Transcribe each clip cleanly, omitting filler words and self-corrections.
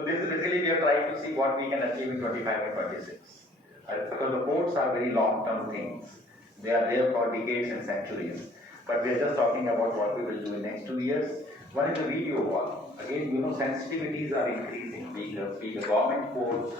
So this is basically we are trying to see what we can achieve in 25 and 26. Because the ports are very long-term things. They are there for decades and centuries. But we are just talking about what we will do in next 2 years. One is the video wall. Again, sensitivities are increasing, being a government port.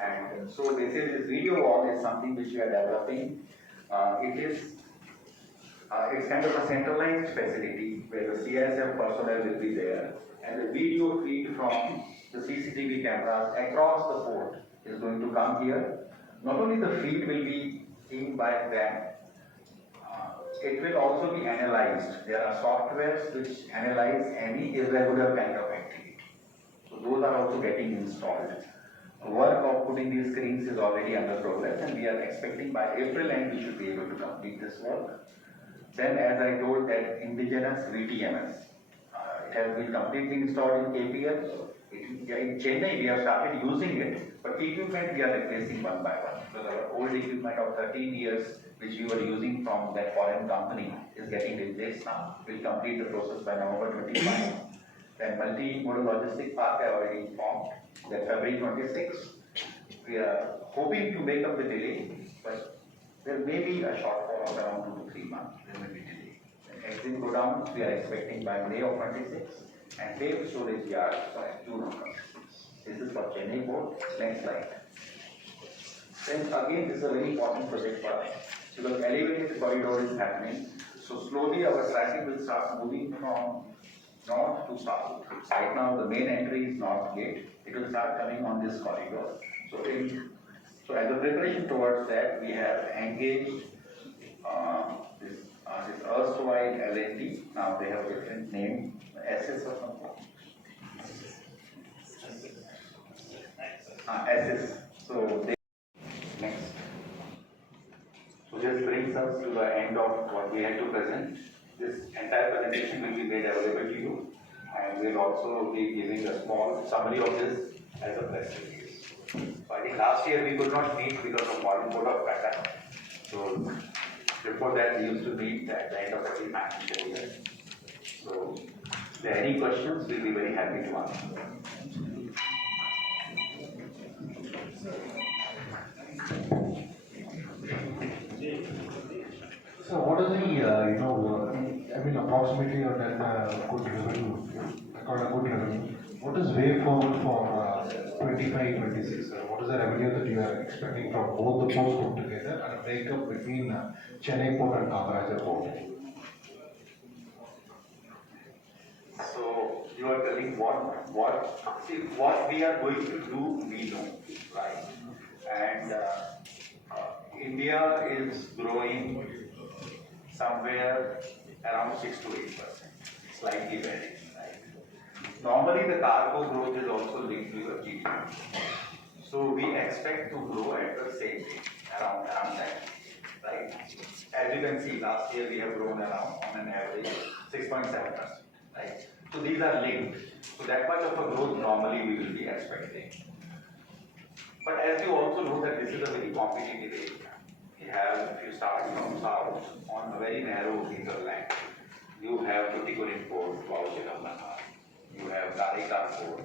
And so they say this video wall is something which we are developing. It's kind of a centralized facility where the CSF personnel will be there, and the video feed from the CCTV cameras across the port is going to come here. Not only the feed will be seen by them, it will also be analyzed. There are softwares which analyze any irregular kind of activity. So those are also getting installed. Work of putting these screens is already under progress, and we are expecting by April end we should be able to complete this work. Then, as I told, that indigenous VTMS, it has been completely installed in KPL. In Chennai, we have started using it, but equipment we are replacing one by one. So our old equipment of 13 years, which we were using from that foreign company, is getting replaced now. We'll complete the process by November 25. Then multi-modal logistic park I already informed that February 26. We are hoping to make up the delay, but there may be a shortfall of around 2 to 3 months. There may be delay. Exit godowns we are expecting by May of 26, and paved storage yards by June of 26. This is for Chennai port. Next slide. Then again, this is a very important project for us because elevated corridor is happening. So slowly our traffic will start moving from north to south. Right now the main entry is north gate. It will start coming on this corridor. So as a preparation towards that, we have engaged this erstwhile L&D. Now they have a different name, SS or something. SS. So they next. So this brings us to the end of what we had to present. This entire presentation will be made available to you, and we'll also be giving a small summary of this as a press release. So I think last year we could not meet because of one mode of conduct. So before that we used to meet at the end of every financial year. So if there are any questions, we'll be very happy to answer. So what is the, approximately or that good revenue, record a good revenue. What is way forward for 25, 26? What is the revenue that you are expecting from both the ports put together and a breakup between Chennai port and Kamarajar port? So you are telling what we are going to do, we know, right? And India is growing somewhere around 6 to 8%, slightly varying, right? Normally the cargo growth is also linked to your GDP. So we expect to grow at the same rate, around that, right? As you can see, last year we have grown around on an average 6.7%, right? So these are linked. So that much of a growth normally we will be expecting. But as you also know that this is a very competitive area. If you start from south on a very narrow hinterland, you have Tuticorin Port, Vazthukkal, you have Karikar Port,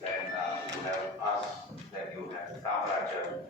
then you have us, then you have Kamarajar,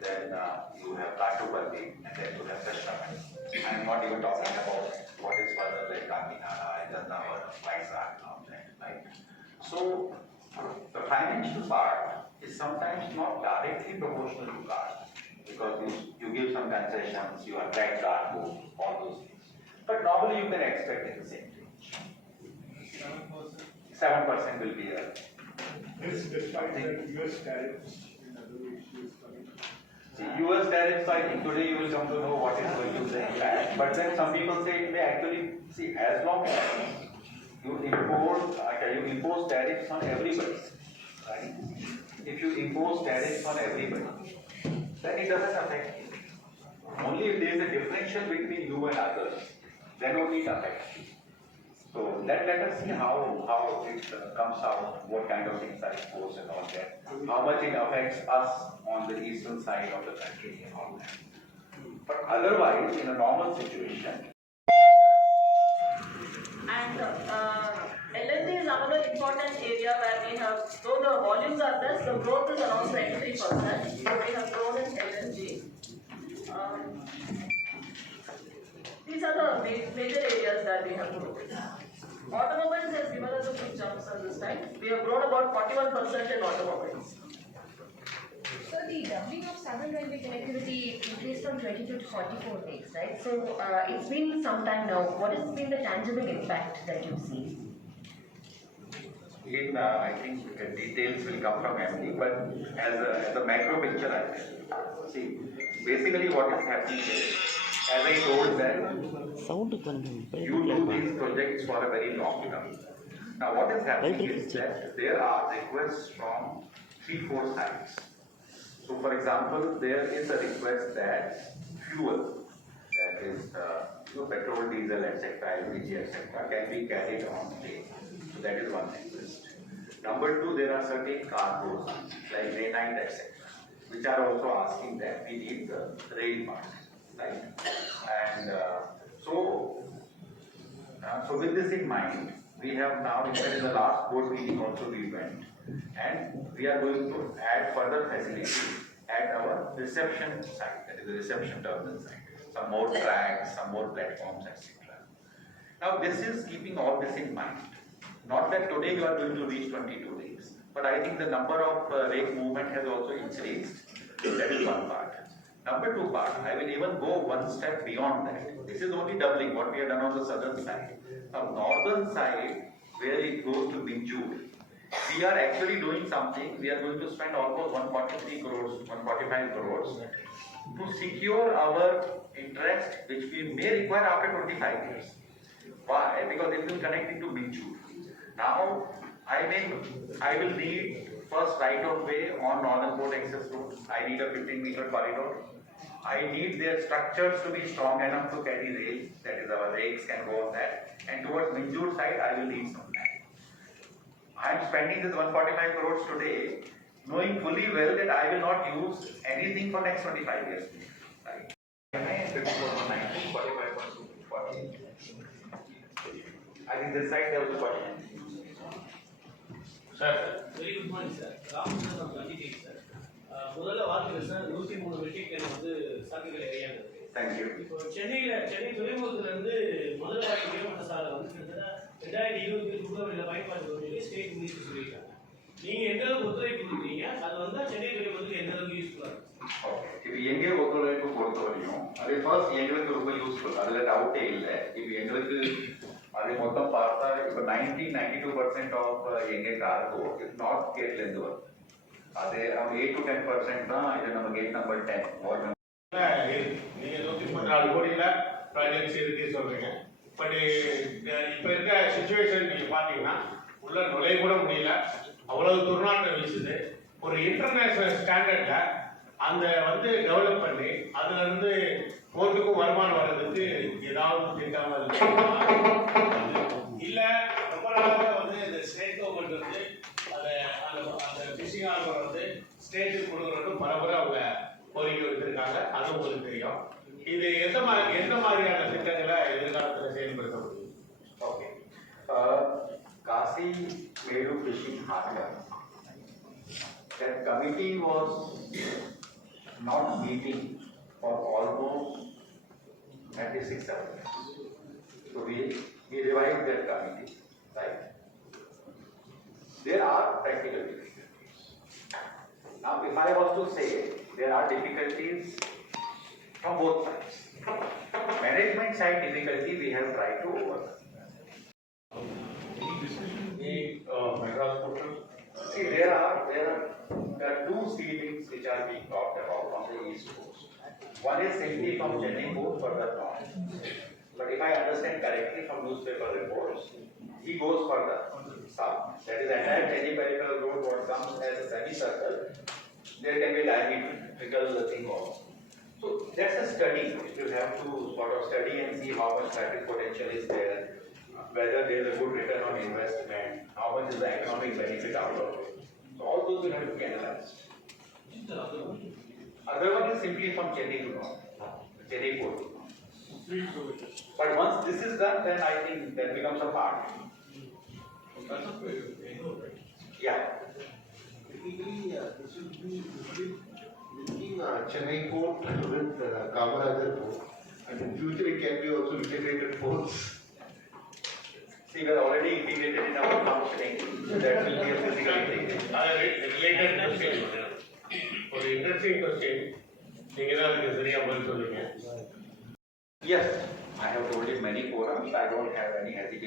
then you have Katupalli, and then you have Chennai. I am not even talking about what is further like Kakinada, Jandavar, Vizag, and all that, right? So the financial part is sometimes not directly proportional to cargo, because you give some concessions, you attract cargo, all those things. But normally you can expect in the same range. 7% will be a. This despite the US tariffs and other issues coming. See, US tariffs, I think today you will come to know what is going to be the impact. But then some people say it may actually, see, as long as you impose tariffs on everybody, right? If you impose tariffs on everybody, then it doesn't affect you. Only if there is a differential between you and others, then only it affects you. So let us see how it comes out, what kind of things are imposed and all that, how much it affects us on the eastern side of the country and all that. But otherwise, in a normal situation. And LNG is another important area where we have, though the volumes are less, the growth is around 23%. So we have grown in LNG. These are the major areas that we have grown. Automobiles has given us a big jump this time. We have grown about 41% in automobiles. So the doubling of southern railway connectivity increased from 22 to 44 days, right? So it's been some time now. What has been the tangible impact that you see? In, I think details will come from MD, but as a macro picture, I tell you. See, basically what is happening is, as I told that, you do these projects for a very long term. Now what is happening is that there are requests from 3-4 sides. So for example, there is a request that fuel, that is petrol, diesel, etc., LPG, etc., can be carried on train. So that is one request. Number two, there are certain cargoes like granite, etc., which are also asking that we need the rail part, right? And so with this in mind, we have now, in the last board meeting also we went, and we are going to add further facilities at our reception site, that is the reception terminal site. Some more tracks, some more platforms, etc. Now this is keeping all this in mind. Not that today you are going to reach 22 days, but I think the number of rake movement has also increased. That is one part. Number two part, I will even go one step beyond that. This is only doubling what we have done on the southern side. Now northern side, where it goes to Bigg, we are actually doing something. We are going to spend almost 143 crores, 145 crores to secure our interest, which we may require after 25 years. Why? Because it will connect into Bigg. Now, I will need first right of way on northern port access road. I need a 15-meter corridor. I need their structures to be strong enough to carry rails. That is, our rakes can go on that. And towards Minjur side, I will need some land. I am spending this 145 crores today, knowing fully well that I will not use anything for next 25 years. Right? I think this side there was a question. Sir. Very good morning, sir. Ramsar from Gandhi, sir. முதல்ல வார்த்தை sir 103 matric ton வந்து சாக்குகளை கையாண்டது. Thank you. இப்போ சென்னை துறைமுகத்துல இருந்து முதல்ல உயர்மட்ட சாலை வந்து கிட்டத்தட்ட 2020 பிப்ரவரியில் பயன்பாட்டு வந்து ஸ்டேட் மினிஸ்டர் சொல்லியிருக்காங்க. நீங்க எந்த அளவுக்கு ஒத்துழைப்பு கொடுக்குறீங்க, அது வந்து சென்னை துறைமுகத்துக்கு எந்த அளவுக்கு யூஸ்ஃபுல்லா இருக்கு? இப்போ எங்கே ஒத்துழைப்பு பொறுத்தவரையும் அது ஃபர்ஸ்ட் எங்களுக்கு ரொம்ப யூஸ்ஃபுல், அதுல டவுட்டே இல்லை. இப்போ எங்களுக்கு அது மொத்தம் பார்த்தா இப்போ 92% ஆஃப் எங்கே கார்கோ இஸ் நார்த் கேட்ல இருந்து வருது. அது 8 to 10% தான் இது நம்ம கேட் நம்பர் 10. நீங்க 134 கோடியில ப்ராஜெக்ட்ஸ் இருக்கு சொல்றீங்க. பட் இப்ப இருக்க சிச்சுவேஷன் நீங்க பாத்தீங்கன்னா உள்ள நுழைய கூட முடியல, அவ்வளவு துர்நாற்றம் வீசுது. ஒரு இன்டர்நேஷனல் ஸ்டாண்டர்ட்ல அந்த வந்து டெவலப் பண்ணி அதுல இருந்து போர்ட்டுக்கும் வருமானம் வர்றதுக்கு ஏதாவது திட்டம் இல்ல ரொம்ப நாளாக வந்து இந்த ஸ்டேட் கவர்மெண்ட் வந்து அந்த ஃபிஷிங் ஹார்பர் வந்து ஸ்டேட்டுக்கு கொடுக்கறதும் பரபர அவங்க கோரிக்கை வச்சிருக்காங்க. அது உங்களுக்கு தெரியும். இது எந்த மாதிரியான திட்டங்களை எதிர்காலத்தில் செயல்படுத்த முடியும்? Okay, Kasimedu fishing harbour, that committee was not meeting for almost 96 years. So we revived that committee, right? There are practical difficulties. Now, if I was to say, there are difficulties from both sides. Management side difficulty we have tried to overcome. See, there are two sea links which are being talked about on the east coast. One is simply from Chennai port further north. But if I understand correctly from newspaper reports, he goes further south. That is, entire Chennai peripheral road what comes as a semicircle. There can be diametrical thing also. So that's a study. You have to sort of study and see how much traffic potential is there, whether there is a good return on investment, how much is the economic benefit out of it. So all those will have to be analyzed. Other one is simply from Chennai to north, Chennai port to north. But once this is done, then I think that becomes a part. Yeah. Typically, this will be linking Chennai port with Kamarajar port, and in future it can be also integrated ports. See, we are already integrated in our functioning, so that will be a physical integration. related question. ஒரு interesting question. நீங்க தான் அதுக்கு சரியா பதில் சொல்லுங்க. Yes, I have told in many forums, I don't have any hesitation.